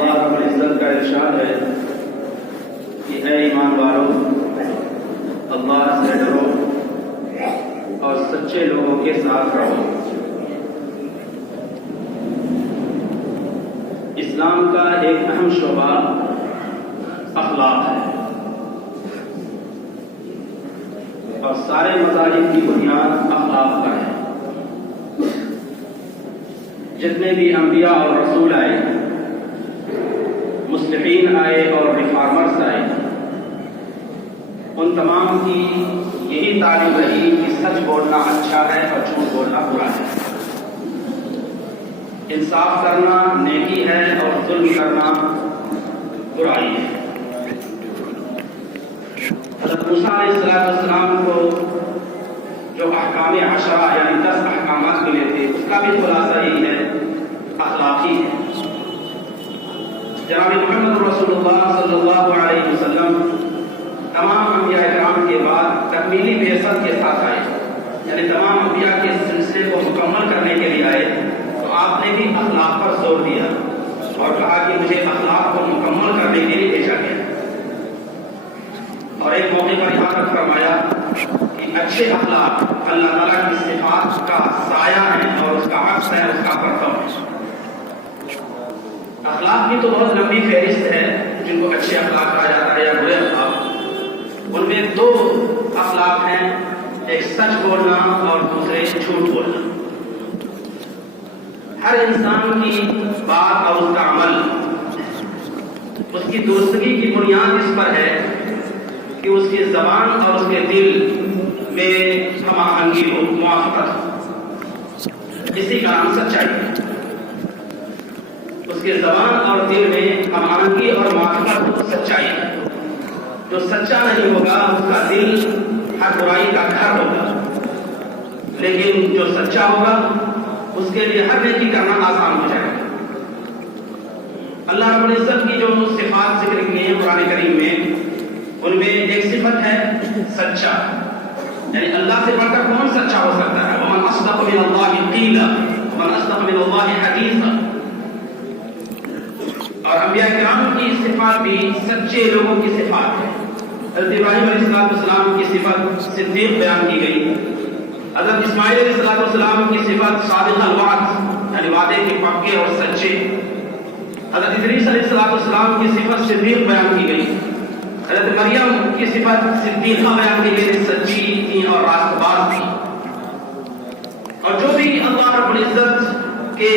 اللہ رب العزت کا ارشاد ہے کہ اے ایمان والو اللہ سے ڈرو اور سچے لوگوں کے ساتھ رہو۔ اسلام کا ایک اہم شعبہ اخلاق ہے اور سارے مذاہب کی بنیاد اخلاق پر ہے۔ جتنے بھی انبیاء اور رسول آئے، مصلحین آئے اور ریفارمرز آئے، ان تمام کی یہی تعلیم رہی کہ سچ بولنا اچھا ہے اور جھوٹ بولنا برا ہے، انصاف کرنا نیکی ہے اور ظلم کرنا برائی ہے۔ حضرت موسیٰ علیہ السلام کو جو احکام عشرہ یعنی 10 احکامات ملے تھے، اس کا بھی خلاصہ یہی ہے، اخلاقی ہے۔ جناب محمد رسول اللہ صلی اللہ علیہ وسلم تمام انبیاء کرام کے بعد تکمیلی بعثت کے ساتھ آئے، یعنی تمام انبیاء کے سلسلے کو مکمل کرنے کے لیے آئے، تو آپ نے بھی اخلاق پر زور دیا اور کہا کہ مجھے اخلاق کو مکمل کرنے کے لیے بھیجا گیا۔ اور ایک موقع پر یہاں تک فرمایا کہ اچھے اخلاق اللہ تعالیٰ کی صفات کا سایہ ہے اور اس کا عکس ہے، اس کا پرتو ہے۔ اخلاق کی تو بہت لمبی فہرست ہے جن کو اچھے اخلاق کہا جاتا ہے یا برے اخلاق۔ ان میں 2 اخلاق ہیں، ایک سچ بولنا اور دوسرے جھوٹ بولنا۔ ہر انسان کی بات اور اس کا عمل، اس کی درستگی کی بنیاد اس پر ہے کہ اس کی زبان اور اس کے دل میں ہم آہنگی ہو، موافقت ہو، اسی کا نام سچائی ہے۔ اس کے زبان اور دل میں ہم آہنگی اور موافقت ہو، سچائی ہے۔ جو سچا نہیں ہوگا اس کا دل ہر برائی کا گھر ہوگا، لیکن جو سچا ہوگا اس کے لیے ہر نیکی کرنا آسان ہو جائے گا۔ اللہ رب العزت کی جو صفات ذکر کی ہیں قرآن کریم میں، ان میں ایک صفت ہے سچا، یعنی اللہ سے بڑھ کر کون سچا ہو سکتا ہے؟ وَمَنْ أَصْدَقُ مِنَ اللَّهِ قِيلًا وَمَنْ أَصْدَقُ مِنَ اللَّهِ حَدِيثًا۔ اور انبیاء کرام کی صفات بھی سچے لوگوں کی صفات ہے۔ حضرت ابراہیم علیہ السلام کی صفت صدیق بیان کی گئی، حضرت اسماعیل علیہ السلام کی صفت صادق الوعد یعنی وعدے کے پکے اور سچے، حضرت ادریس علیہ السلام کی صفت صدیق بیان کی گئی، حضرت مریم کی صفت صدیقہ بیان کی گئی، سچی تھی اور راست باز تھی۔ اور جو بھی اللہ رب العزت کے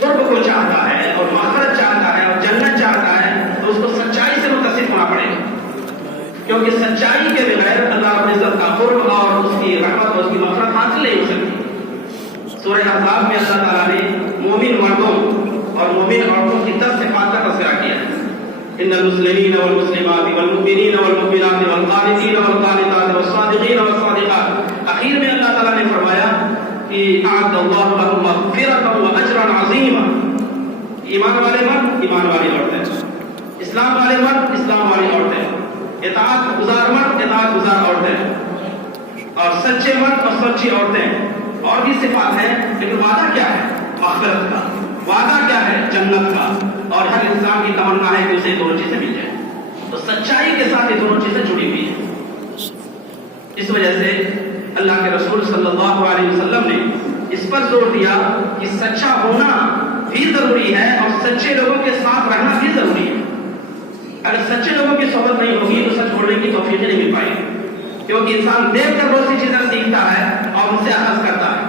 قرب کو چاہتا ہے اور مغفرت چاہتا ہے اور جنت چاہتا ہے تو اس کو سچائی سے متصف ہونا پڑے گا، کیونکہ سچائی کے بغیر اللہ رب العزت کا قرب اور اس کی رحمت اور اس کی مغفرت حاصل نہیں ہو سکتی۔ سورہ احزاب میں اللہ تعالیٰ نے مومن مردوں اور مومن عورتوں کی 10 صفات کا تذکرہ کیا ہے۔ ان المسلمین والمسلمات والمؤمنین والمؤمنات والقانتین والقانتات والصادقین والصادقات، اخیر میں اللہ تعالیٰ نے فرمایا کہ اعد اللہ لهم مغفرۃ واجرا عظیما۔ ایمان والے مرد، ایمان والی عورتیں، اسلام والے مرد، اسلام والی عورتیں، اطاعت گزار مرد، اطاعت گزار عورتیں، اور سچے مرد اور سچی عورتیں۔ اور بھی صفات ہیں، لیکن وعدہ کیا ہے؟ مغفرت کا۔ وعدہ کیا ہے؟ جنت کا۔ اور ہر انسان کی تمنا ہے کہ اسے دونوں چیزیں مل جائیں، تو سچائی کے ساتھ یہ دونوں چیزیں جڑی ہوئی ہیں۔ اس وجہ سے اللہ کے رسول صلی اللہ علیہ وسلم نے اس پر زور دیا کہ سچا ہونا بھی ضروری ہے اور سچے لوگوں کے ساتھ رہنا بھی ضروری ہے۔ اگر سچے لوگوں کی صحبت نہیں ہوگی تو سچ بولنے کی توفیق نہیں مل پائے گی، کیونکہ انسان دیکھ کر بہت سی چیزیں سیکھتا ہے اور ان سے اخذ کرتا ہے۔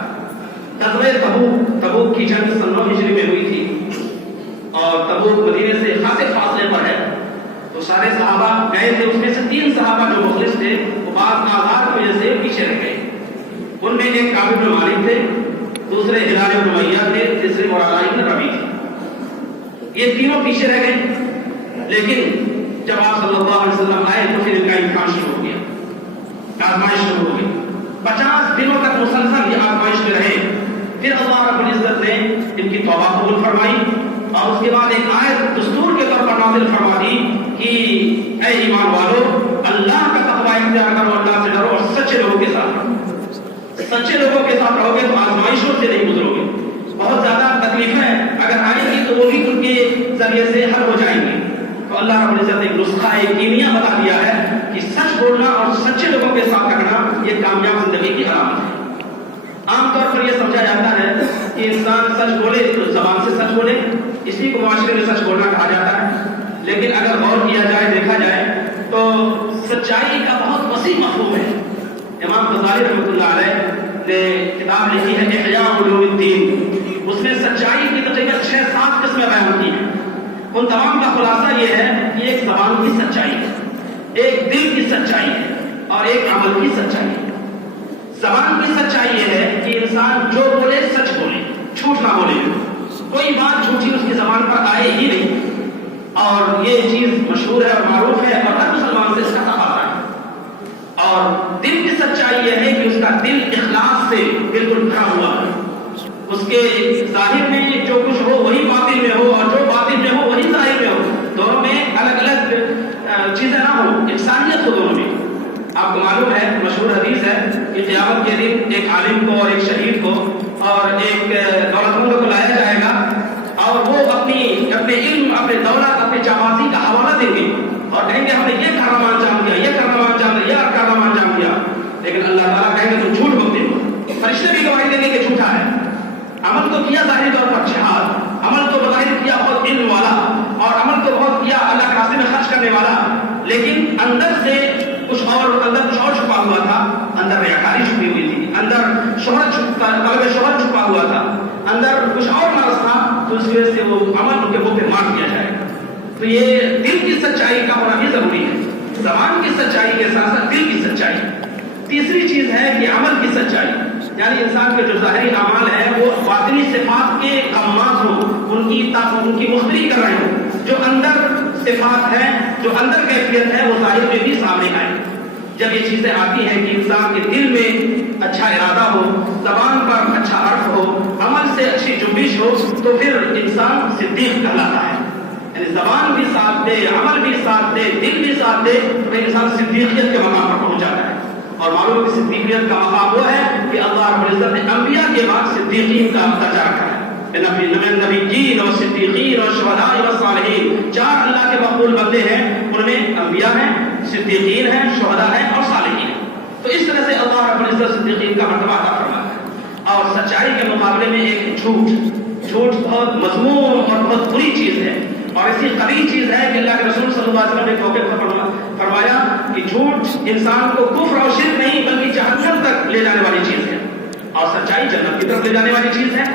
غزوہ تبوک کی جنگ 9 ہجری میں ہوئی تھی اور تبوک مدینے سے خاصے فاصلے پر ہے، تو سارے صحابہ گئے تھے، اس میں سے 3 صحابہ جو مخلص تھے وہ بعض آزاد کی وجہ سے پیچھے رہ گئے۔ ان میں ایک کعب بن مالک تھے، دوسرے ہلال بن امیہ تھے، تیسرے مرارہ بن ربیع تھے۔ یہ تینوں پیچھے رہ گئے، لیکن جب آپ صلی اللہ علیہ وسلم آئے تو پھر ان کا امتحان شروع ہو گیا، آزمائش شروع ہو گئی۔ 50 دنوں تک مسلسل یہ آزمائش میں رہے، پھر اللہ رب العزت نے ان کی توبہ قبول فرمائی اور اس کے بعد ایک آیت دستور کے طور پر نازل فرما دی کہ اے ایمان والو، اللہ کا تقوی اختیار کرو، اللہ سے ڈرو اور سچے لوگوں کے ساتھ رہو۔ سچے لوگوں کے ساتھ رہو گے تو آزمائشوں سے نہیں گزرو گے۔ بہت زیادہ تکلیفیں اگر آئیں گی تو वो भी उनके जरिए से हल हो जाएंगे। तो अल्लाह रब्बुल इज्जत ने एक नुस्खा, एक कीमिया बता दिया है कि सच बोलना और सच्चे लोगों के साथ रखना ये कामयाब जिंदगी की अलामत है। आमतौर पर यह समझा जाता है कि इंसान सच बोले तो जबान से सच बोले, इसी को माशरे में सच बोलना कहा जाता है। लेकिन अगर गौर किया जाए, देखा जाए तो सच्चाई का बहुत वसी मफहूम है। इमाम गज़ाली रहमतुल्लाह अलैह ने किताब लिखी है इहया उलूमुद्दीन, उसमें सच्चाई की तकरीबन 6-7 किस्में बयान की हैं। उन तमाम का खुलासा यह है कि एक ज़बान की सच्चाई है, एक दिल की सच्चाई है और एक अमल की सच्चाई है। ज़बान की सच्चाई यह है कि इंसान जो बोले सच बोले, झूठ ना बोले, कोई बात झूठी उसकी ज़बान पर आए ही नहीं। और ये चीज़ मशहूर है और मारूफ है और हर मुसलमान से इसका तकाज़ा है। और दिल की सच्चाई यह है कि उसका दिल इखलास से बिल्कुल भरा हुआ है, उसके जाहिर में जो कुछ हो वही बातिन में हो और जो बातिन में हो वही जाहिर में हो, दोनों में अलग अलग चीजें ना हो, इंसानियत हो दोनों में। आपको मालूम है, मशहूर हदीस है कि क़यामत के दिन एक आलिम को और एक शहीद को और एक दौलतमंद को लाया जाएगा और वो अपने इल्म, अपने दौलत, अपने जाबाजी का हवाला देंगे और कहेंगे हमने ये कारनामा अंजाम दिया, ये कारनामा अंजाम दिया, ये कारनामा अंजाम दिया। लेकिन अल्लाह ताला कहेंगे तुम झूठ बोलते हो। फरिश्ते भी गवाही देंगे कि झूठा है। अमल तो किया जाहिर तौर पर जिहाद, अमल तो बज़ाहिर किया बहुत इल्म वाला और अमल तो बहुत किया अल्लाह के रास्ते में खर्च करने वाला, लेकिन अंदर से कुछ और छुपा हुआ था। अंदर रियाकारी छुपी हुई थी, अंदर शोहरत छुपा हुआ था, अंदर कुछ और मर्ज़ था, तो इस वजह से वो अमल उनके मुंह पे मार दिया जाएगा। तो ये दिल की सच्चाई का होना भी जरूरी है, ज़बान की सच्चाई के साथ साथ दिल की सच्चाई। तीसरी चीज है कि अमल की सच्चाई, यानी इंसान के जो ज़ाहिरी अमाल है वो बातिनी सिफात के कम्मात हो, उनकी मुख्तरी कर रहे हो। जो अंदर सिफात है, जो अंदर कैफियत है, वो ज़ाहिर में भी सामने आए। जब ये चीजें आती हैं कि इंसान के दिल में अच्छा इरादा हो, ज़बान पर अच्छा अर्थ हो, अमल से अच्छी जुम्बिश हो, तो फिर इंसान सिद्दीक कहलाता है। यानी ज़बान भी साथ दे, अमल भी साथ दे, दिल भी साथ दे, तो इंसान सिद्दीकियत के मकाम पर पहुंच जाता है। और मालूम है कि सिद्दीकियत का मकाम वो है कि अल्लाह रब्बुल इज्जत ने अंबिया के बाद सिद्दीकीन का दर्जा रखा है। नबिय्यीन और सिद्दीकीन और शुहदा और सालिहीन, 4 अल्लाह के मकबूल बंदे हैं, उनमें अंबिया हैं, सिद्दीकीन हैं, शुहदा हैं और सालिहीन हैं। तो इस तरह से अल्लाह रब्बुल इज्जत सिद्दीकीन का मर्तबा अता फरमाता है। और सच्चाई के मुकाबले में एक झूठ बहुत मज़मूम और बहुत बुरी चीज है और ऐसी कड़ी चीज है कि अल्लाह के रसूल सल्लल्लाहु अलैहि वसल्लम ने मौके पर फरमाया कि झूठ इंसान को कुफ्र और शिर्क नहीं बल्कि जहन्नम तक ले जाने वाली चीज है और सच्चाई जन्नत की तरफ ले जाने वाली चीज है।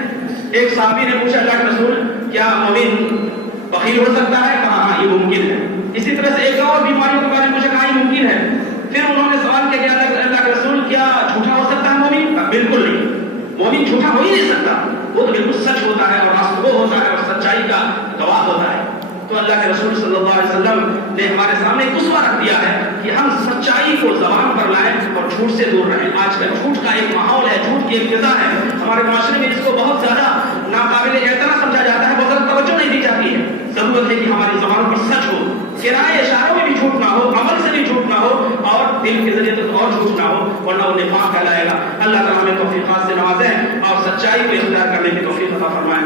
एक साहबी ने पूछा अल्लाह के रसूल, क्या मोमिन बखील हो सकता है? कहा हाँ, ये मुमकिन है। इसी तरह से एक और बीमारियों के बारे में पूछा, कहा मुमकिन है। फिर उन्होंने सवाल किया अल्लाह के रसूल, क्या झूठा हो सकता है मोमिन? बिल्कुल नहीं, मोमिन झूठा हो ही नहीं सकता, वो तो बिल्कुल सच होता है और रास्तगो होता है और सच्चाई का गवाह होता है। तो अल्लाह के रसूल सल्लल्लाहु अलैहि वसल्लम ने हमारे सामने उसवा रख दिया है कि हम सच्चाई को ज़बान पर लाएं और झूठ से दूर रहें। आजकल झूठ का एक माहौल है, झूठ की एक फिजा है हमारे माशरे में, इसको बहुत ज्यादा नाकाबिल एतराज़ समझा जाता है, बहुत ज्यादा तवज्जो नहीं दी जाती है। जरूरत है कि हमारी ज़बान पर सच हो, किराए इशारों में भी झूठ ना हो, अमल से भी झूठ ना हो और दिल के जरिए तो और झूठ ना हो, वरना वो निफाक कहलाएगा। अल्लाह ताला हमें तौफीक़ से नवाज़े और सच्चाई को इख्तियार करने की तौफीक़ अता फरमाए।